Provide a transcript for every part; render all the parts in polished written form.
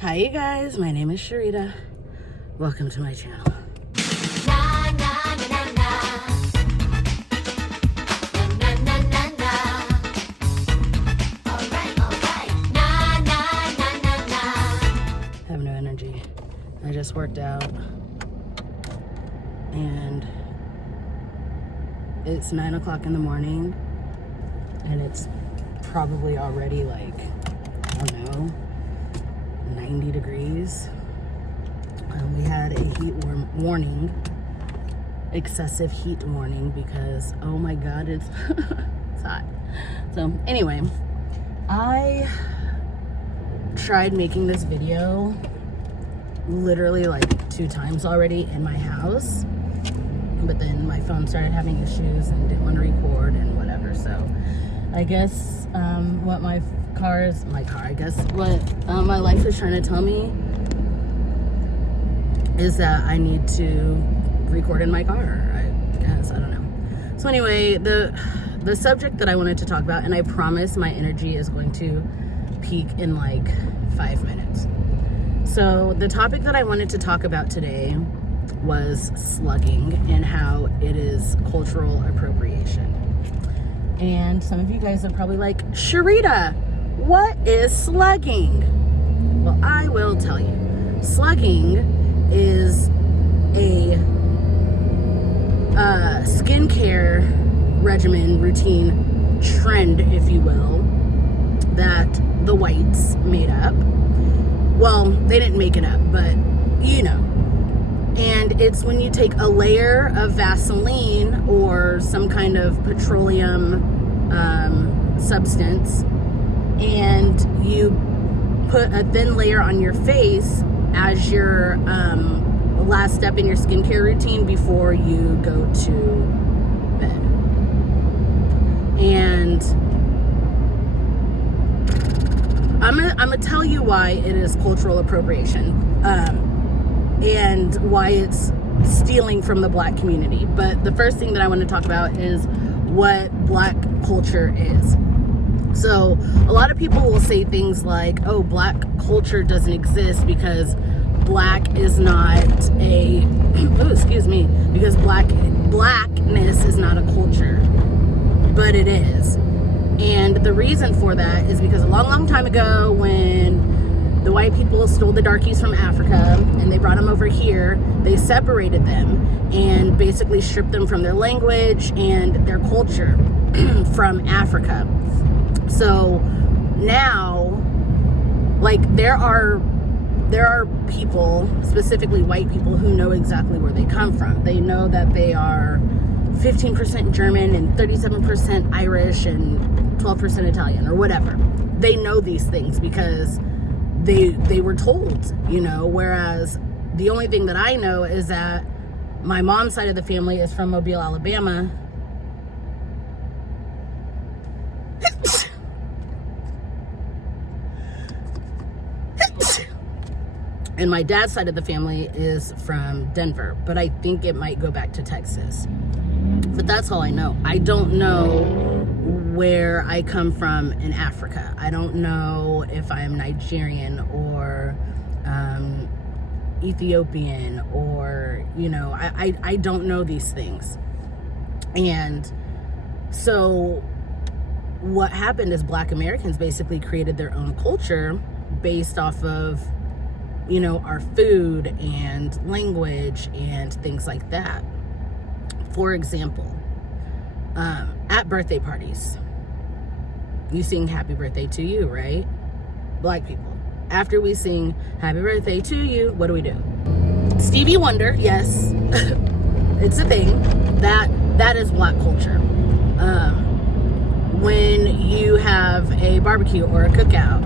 Hi you guys, my name is Cherita. Welcome to my channel. Have no energy. I just worked out and it's 9 o'clock in the morning and it's probably already like, I don't know, 90 degrees. We had a heat warning, excessive heat warning, because oh my god, it's it's hot. So anyway, I tried making this video literally like 2 times already in my house, but then my phone started having issues and didn't want to record and whatever. So I guess what my life is trying to tell me is that I need to record in my car, I guess. I don't know. So anyway, the subject that I wanted to talk about, and I promise my energy is going to peak in like 5 minutes. So the topic that I wanted to talk about today was slugging and how it is cultural appropriation. And some of you guys are probably like, Cherita, what is slugging? Well, I will tell you. Slugging is a skincare regimen, routine, trend, if you will, that the whites made up. Well, they didn't make it up, but you know. And it's when you take a layer of Vaseline or some kind of petroleum substance and you put a thin layer on your face as your last step in your skincare routine before you go to bed. And I'm gonna tell you why it is cultural appropriation and why it's stealing from the black community. But the first thing that I want to talk about is what black culture is. So a lot of people will say things like, oh, black culture doesn't exist because black is not a, because blackness is not a culture, but it is. And the reason for that is because a long time ago, when the white people stole the darkies from Africa and they brought them over here, they separated them and basically stripped them from their language and their culture from Africa. So now, like, there are people, specifically white people, who know exactly where they come from. They know that they are 15% German and 37% Irish and 12% Italian or whatever. They know these things because they were told, you know, whereas the only thing that I know is that my mom's side of the family is from Mobile, Alabama. And my dad's side of the family is from Denver, but I think it might go back to Texas. But that's all I know. I don't know where I come from in Africa. I don't know if I'm Nigerian or Ethiopian or, you know, I don't know these things. And so what happened is black Americans basically created their own culture based off of, you know, our food and language and things like that. For example, at birthday parties, you sing happy birthday to you, right? Black people. After we sing happy birthday to you, what do? Stevie Wonder, yes, it's a thing. That is black culture. When you have a barbecue or a cookout,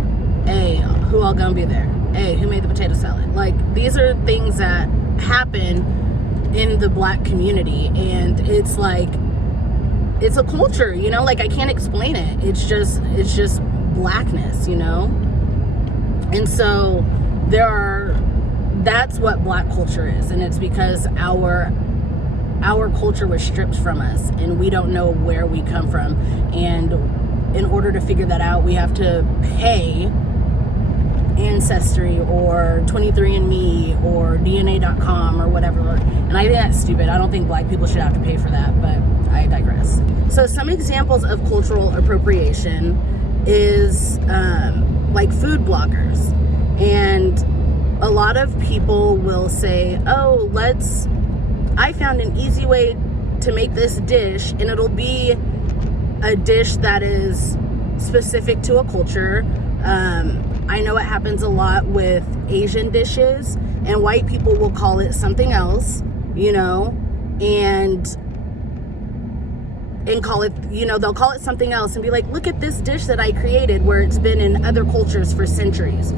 hey, who all gonna be there? Hey, who made the potato salad? Like, these are things that happen in the black community, and it's like, it's a culture, you know, like, I can't explain it. It's just blackness, you know? And so that's what black culture is, and it's because our culture was stripped from us, and we don't know where we come from, and in order to figure that out, we have to pay Ancestry or 23andMe or DNA.com or whatever. And I think that's stupid. I don't think black people should have to pay for that, but I digress. So some examples of cultural appropriation is like food bloggers. And a lot of people will say, oh, I found an easy way to make this dish, and it'll be a dish that is specific to a culture. I know it happens a lot with Asian dishes, and white people will call it something else, you know, and call it, you know, they'll call it something else and be like, look at this dish that I created, where it's been in other cultures for centuries.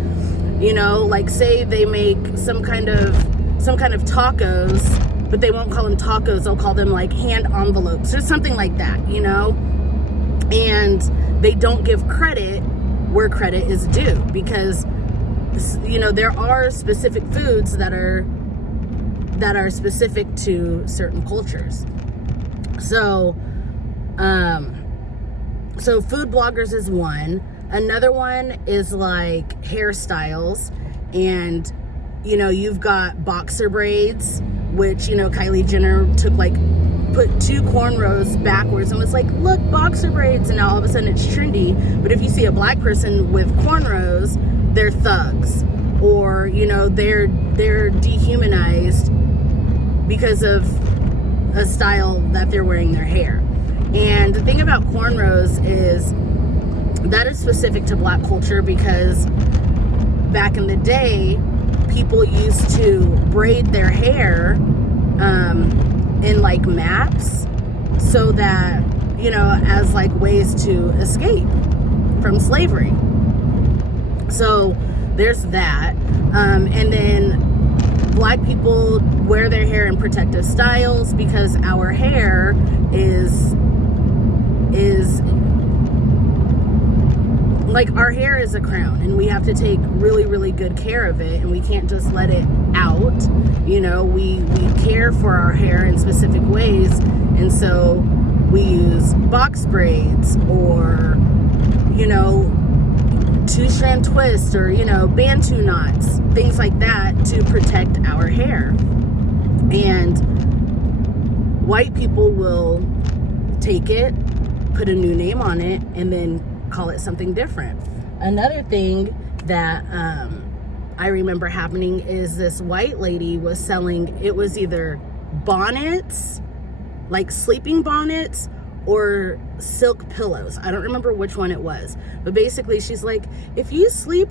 You know, like say they make some kind of tacos, but they won't call them tacos, they'll call them like hand envelopes or something like that, you know, and they don't give credit where credit is due, because, you know, there are specific foods that are specific to certain cultures. So food bloggers is one. Another one is like hairstyles, and, you know, you've got boxer braids, which, you know, Kylie Jenner put 2 cornrows backwards and was like, look, boxer braids, and now all of a sudden it's trendy. But if you see a black person with cornrows, they're thugs, or, you know, they're dehumanized because of a style that they're wearing their hair. And the thing about cornrows is that is specific to black culture, because back in the day, people used to braid their hair in like maps, so that, you know, as like ways to escape from slavery. So there's that. And then black people wear their hair in protective styles, because our hair is like, our hair is a crown, and we have to take really, really good care of it, and we can't just let it out. You know, we care for our hair in specific ways, and so we use box braids, or, you know, 2-strand twists, or, you know, bantu knots, things like that, to protect our hair. And white people will take it, put a new name on it, and then call it something different. Another thing that I remember happening is this white lady was selling, it was either bonnets, like sleeping bonnets, or silk pillows. I don't remember which one it was, but basically she's like, if you sleep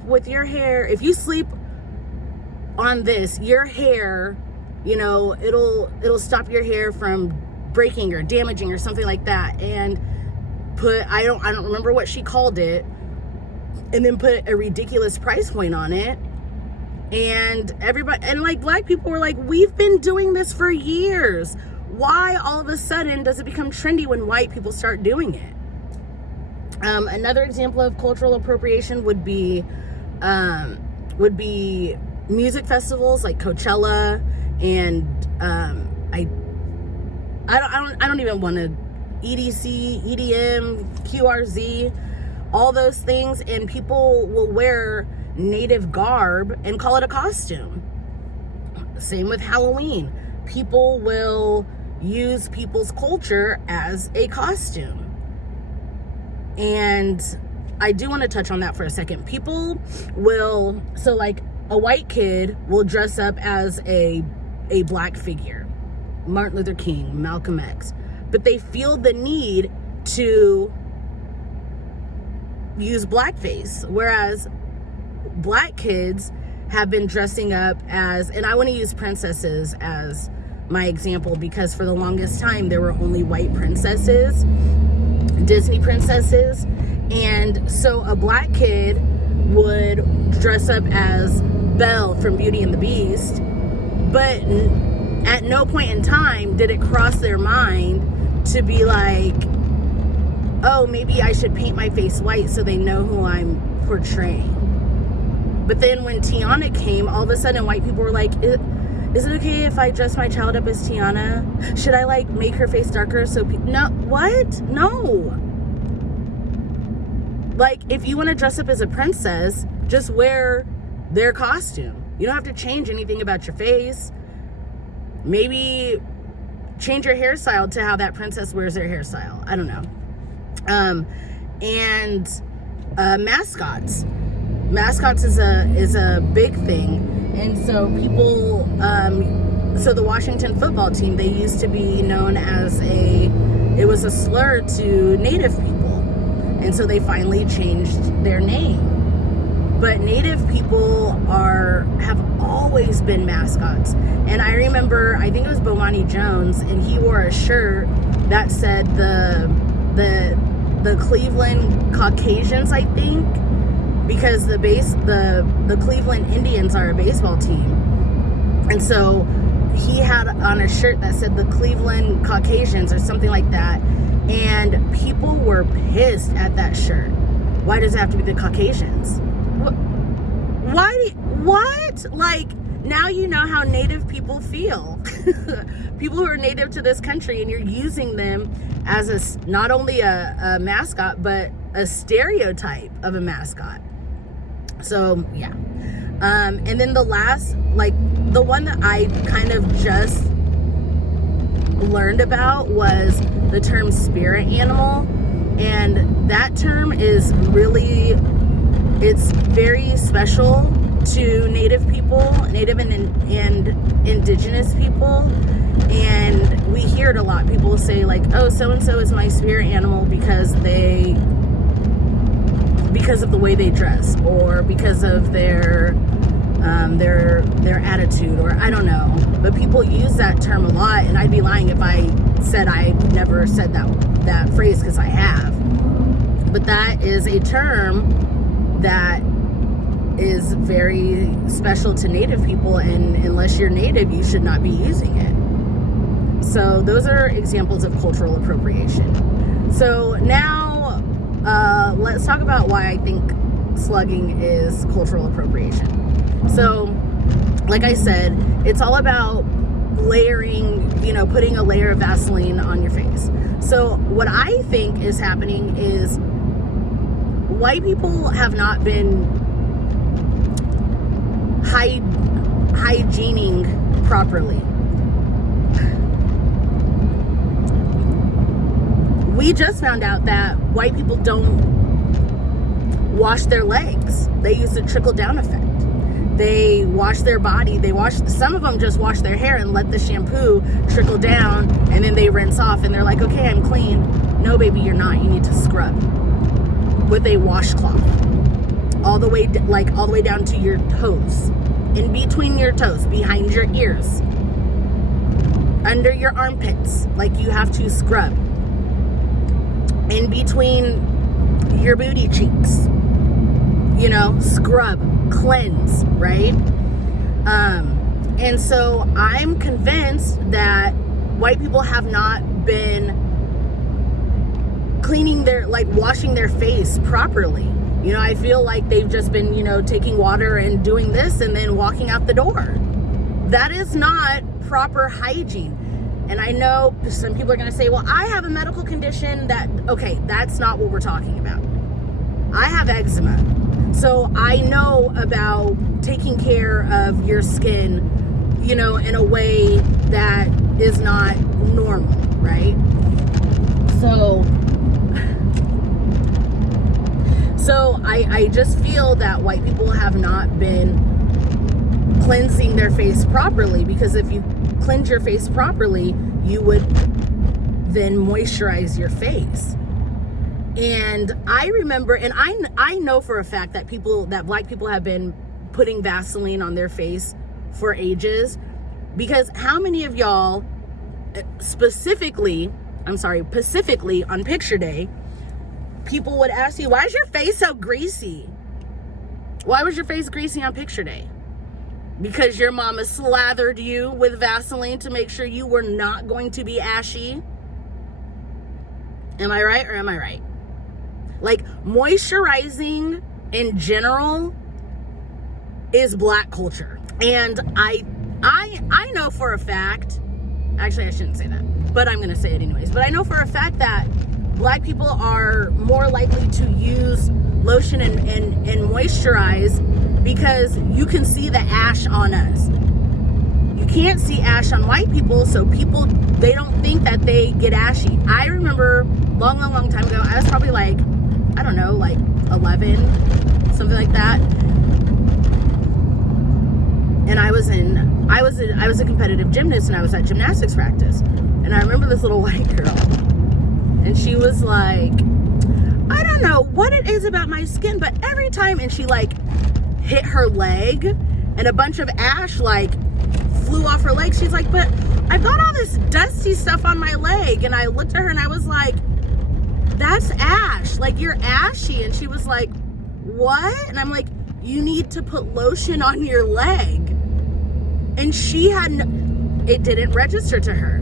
on this, your hair, you know, it'll stop your hair from breaking or damaging or something like that. And I don't remember what she called it, and then put a ridiculous price point on it. And everybody, and like black people were like, we've been doing this for years. Why all of a sudden does it become trendy when white people start doing it? Another example of cultural appropriation would be music festivals like Coachella, and I don't even want to, EDC, EDM, QRZ, all those things, and people will wear native garb and call it a costume. Same with Halloween. People will use people's culture as a costume. And I do want to touch on that for a second. People will, so like a white kid will dress up as a black figure, Martin Luther King, Malcolm X, but they feel the need to use blackface, whereas black kids have been dressing up as, and I want to use princesses as my example, because for the longest time there were only white princesses, Disney princesses, and so a black kid would dress up as Belle from Beauty and the Beast, but at no point in time did it cross their mind to be like, oh, maybe I should paint my face white so they know who I'm portraying. But then when Tiana came, all of a sudden white people were like, is it okay if I dress my child up as Tiana? Should I like make her face darker so no, what? No. Like, if you want to dress up as a princess, just wear their costume. You don't have to change anything about your face. Maybe change your hairstyle to how that princess wears their hairstyle. I don't know. And mascots. Mascots is a big thing. And so people, so the Washington football team, they used to be known as it was a slur to Native people. And so they finally changed their name. But Native people have always been mascots. And I remember, I think it was Bomani Jones, and he wore a shirt that said the Cleveland Caucasians, I think, because the Cleveland Indians are a baseball team. And so he had on a shirt that said the Cleveland Caucasians or something like that. And people were pissed at that shirt. Why does it have to be the Caucasians? What? Like, now you know how Native people feel. People who are native to this country, and you're using them as not only a mascot, but a stereotype of a mascot. So, yeah. And then the last, like, the one that I kind of just learned about was the term spirit animal. And that term is really, it's very special to Native people, Native and Indigenous people. And we hear it a lot. People will say, like, oh, so-and-so is my spirit animal because of the way they dress, or because of their attitude, or I don't know. But people use that term a lot, and I'd be lying if I said I never said that phrase, because I have. But that is a term that is very special to Native people, and unless you're Native, you should not be using it. So those are examples of cultural appropriation. So now let's talk about why I think slugging is cultural appropriation. So, like I said, it's all about layering, putting a layer of Vaseline on your face. So what I think is happening is white people have not been hygiening properly. We just found out that white people don't wash their legs. They use the trickle-down effect. They wash their body. Some of them just wash their hair and let the shampoo trickle down, and then they rinse off, and they're like, okay, I'm clean. No, baby, you're not. You need to scrub with a washcloth all the way down to your toes, in between your toes, behind your ears, under your armpits. Like, you have to scrub in between your booty cheeks. Scrub, cleanse, right? And so I'm convinced that white people have not been washing their face properly. I feel like they've just been, taking water and doing this and then walking out the door. That is not proper hygiene. And I know some people are going to say, well, I have a medical condition okay, that's not what we're talking about. I have eczema. So I know about taking care of your skin, in a way that is not normal, right? So I just feel that white people have not been cleansing their face properly, because if you cleanse your face properly, you would then moisturize your face. And I remember, and I know for a fact that black people have been putting Vaseline on their face for ages, because how many of y'all specifically on picture day, people would ask you, why is your face so greasy? Why was your face greasy on picture day? Because your mama slathered you with Vaseline to make sure you were not going to be ashy? Am I right, or am I right? Like, moisturizing in general is black culture. And I know for a fact, actually I shouldn't say that, but I'm going to say it anyways. But I know for a fact that black people are more likely to use lotion and moisturize because you can see the ash on us. You can't see ash on white people, so people, they don't think that they get ashy. I remember long time ago, I was probably like, I don't know, like 11, something like that. And I was a competitive gymnast, and I was at gymnastics practice. And I remember this little white girl, and she was like, I don't know what it is about my skin, but every time, and she like hit her leg, and a bunch of ash like flew off her leg. She's like, but I've got all this dusty stuff on my leg. And I looked at her and I was like, that's ash, like you're ashy. And she was like, what? And I'm like, you need to put lotion on your leg. And she it didn't register to her.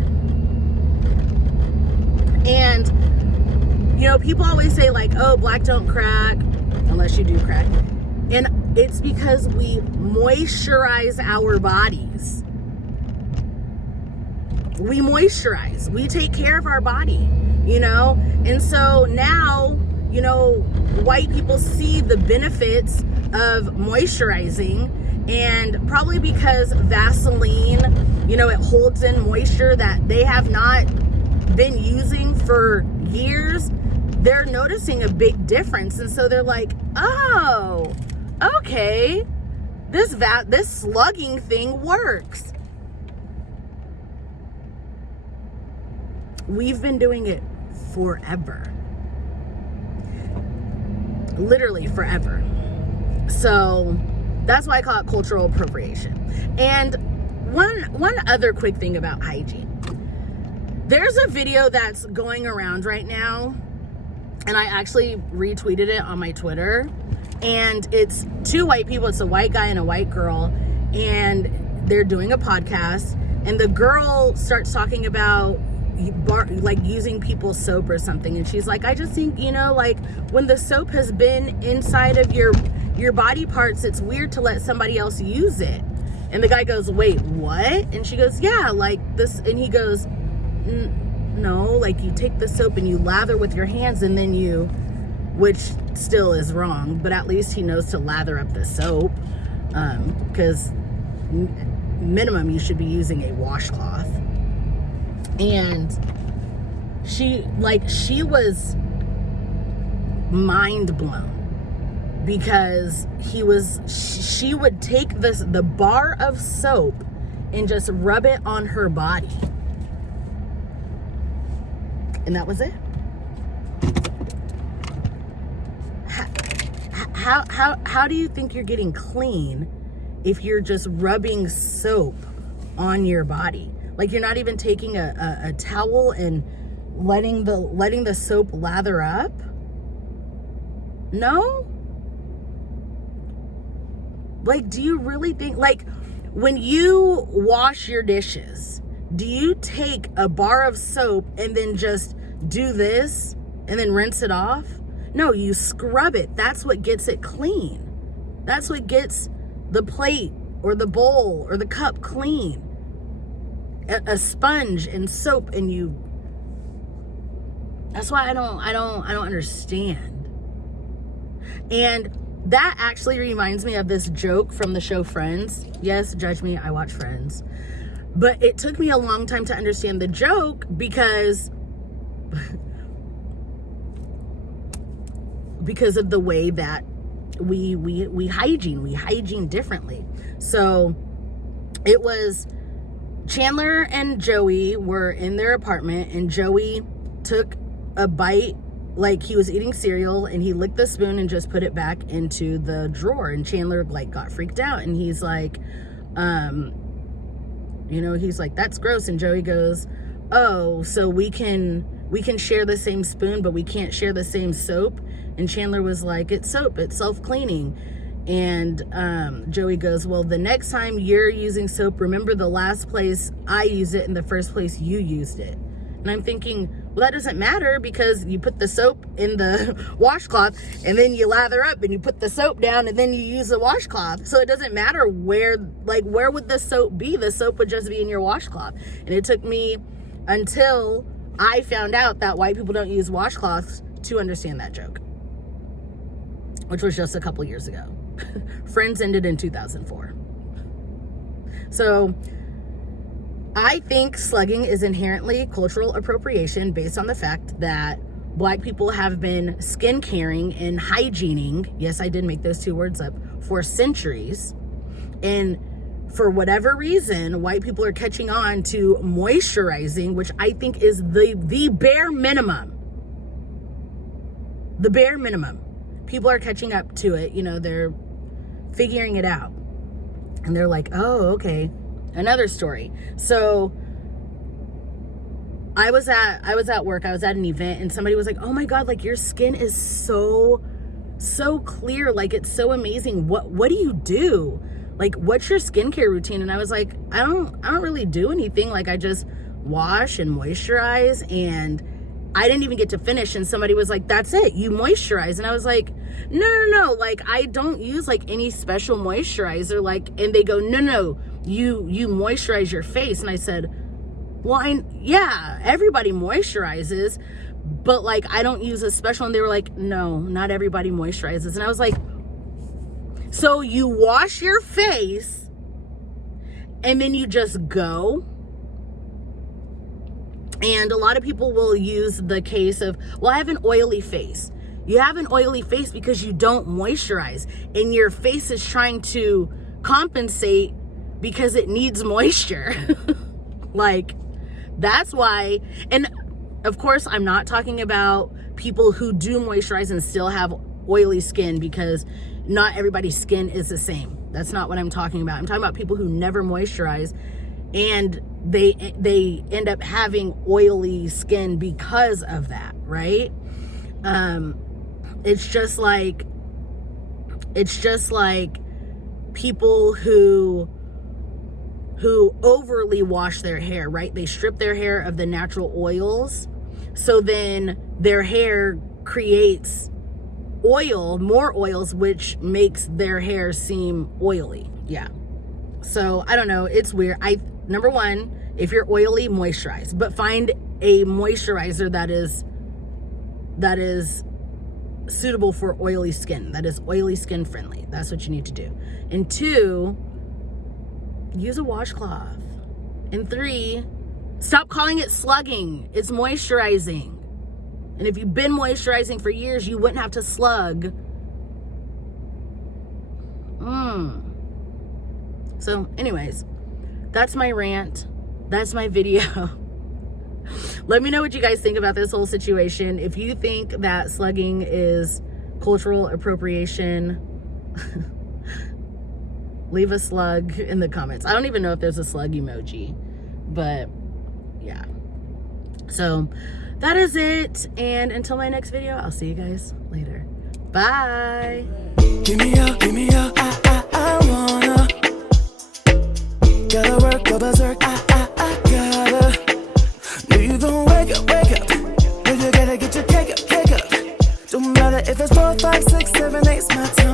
And, you know, people always say like, oh, black don't crack unless you do crack. And it's because we moisturize our bodies. We moisturize. We take care of our body, you know? And so now, you know, white people see the benefits of moisturizing, and probably because Vaseline, you know, it holds in moisture that they have not been using for years, they're noticing a big difference. And so they're like, oh, okay, this slugging thing works. We've been doing it forever. Literally forever. So that's why I call it cultural appropriation. And one other quick thing about hygiene. There's a video that's going around right now, and I actually retweeted it on my Twitter. And it's two white people. It's a white guy and a white girl. And they're doing a podcast. And the girl starts talking about like using people's soap or something. And she's like, I just think, you know, like when the soap has been inside of your body parts, it's weird to let somebody else use it. And the guy goes, wait, what? And she goes, yeah, like this. And he goes, no, like you take the soap and you lather with your hands, and then which still is wrong, but at least he knows to lather up the soap, because minimum you should be using a washcloth. And she was mind blown, because she would take the bar of soap and just rub it on her body, and that was it. How do you think you're getting clean if you're just rubbing soap on your body? Like you're not even taking a towel and letting the soap lather up? No? Like, do you really think, like, when you wash your dishes, do you take a bar of soap and then just do this and then rinse it off? No, you scrub it. That's what gets it clean. That's what gets the plate or the bowl or the cup clean. A sponge and soap, and that's why I don't understand. And that actually reminds me of this joke from the show Friends. Yes, judge me, I watch Friends. But it took me a long time to understand the joke because of the way that we hygiene differently. So it was Chandler and Joey were in their apartment, and Joey took a bite, like he was eating cereal, and he licked the spoon and just put it back into the drawer. And Chandler like got freaked out, and he's like, he's like, that's gross. And Joey goes, oh, so we can share the same spoon, but we can't share the same soap? And Chandler was like, it's soap, it's self-cleaning. And Joey goes, well, the next time you're using soap, remember the last place I used it and the first place you used it. And I'm thinking, well, that doesn't matter, because you put the soap in the washcloth and then you lather up and you put the soap down and then you use the washcloth. So it doesn't matter where would the soap be? The soap would just be in your washcloth. And it took me until I found out that white people don't use washcloths to understand that joke, which was just a couple years ago. Friends ended in 2004. So I think slugging is inherently cultural appropriation based on the fact that Black people have been skin caring and hygiening, yes, I did make those two words up, for centuries. And for whatever reason, white people are catching on to moisturizing, which I think is the bare minimum. The bare minimum. People are catching up to it. You know, they're figuring it out. And they're like, oh, okay. Another story. So I was at work, I was at an event, and somebody was like, oh my God, like your skin is so clear. Like it's so amazing. What do you do? Like, what's your skincare routine? And I was like, I don't really do anything. Like I just wash and moisturize, and I didn't even get to finish. And somebody was like, that's it, you moisturize. And I was like, no. Like I don't use like any special moisturizer. Like, and they go, no, you moisturize your face. And I said, well, yeah, everybody moisturizes, but like I don't use a special. And they were like, no, not everybody moisturizes. And I was like, so you wash your face and then you just go? And a lot of people will use the case of, well, I have an oily face. You have an oily face because you don't moisturize, and your face is trying to compensate because it needs moisture. Like, that's why. And of course, I'm not talking about people who do moisturize and still have oily skin, because not everybody's skin is the same. That's not what I'm talking about. I'm talking about people who never moisturize and they end up having oily skin because of that, right? It's just like people who overly wash their hair, right? They strip their hair of the natural oils, so then their hair creates more oils, which makes their hair seem oily. Yeah. So I don't know. It's weird. Number one, if you're oily, moisturize, but find a moisturizer that is suitable for oily skin, that is oily skin friendly. That's what you need to do. And two, use a washcloth. And three, stop calling it slugging. It's moisturizing. And if you've been moisturizing for years, you wouldn't have to slug. So anyways, that's my rant. That's my video. Let me know what you guys think about this whole situation. If you think that slugging is cultural appropriation, leave a slug in the comments. I don't even know if there's a slug emoji, but yeah. So that is it. And until my next video, I'll see you guys later. Bye. Give me up, I wanna. Gotta work, go berserk, I gotta. Know you gon' wake up. Know you gotta get your cake up. Don't matter if it's 4, 5, 6, 7, 8's my time.